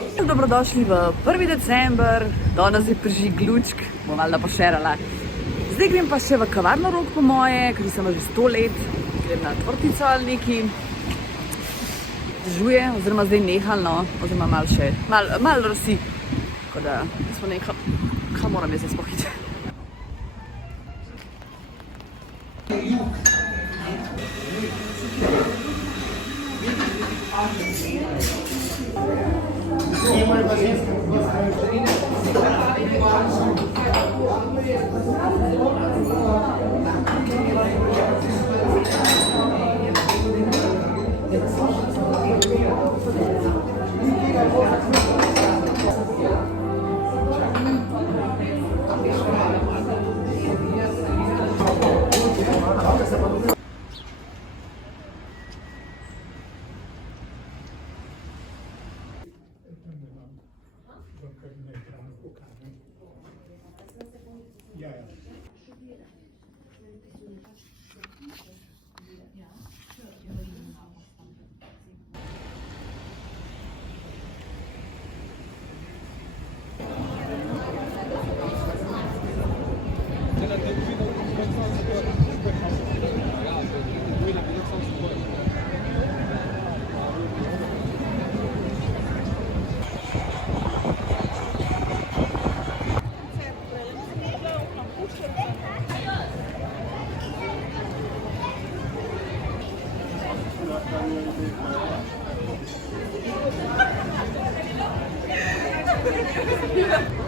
Dobrodošli v 1. december, danes je prižig lučk, bom valjda pošerala. Zdaj grem pa še v kavarno Rog po moje, ker sem že 100 let, grem na tvortico ali neki. Dežuje, oziroma zdaj nehalno, oziroma malo rosi, tako da smo nehali, kaj moram jaz sploh iti. Yeah.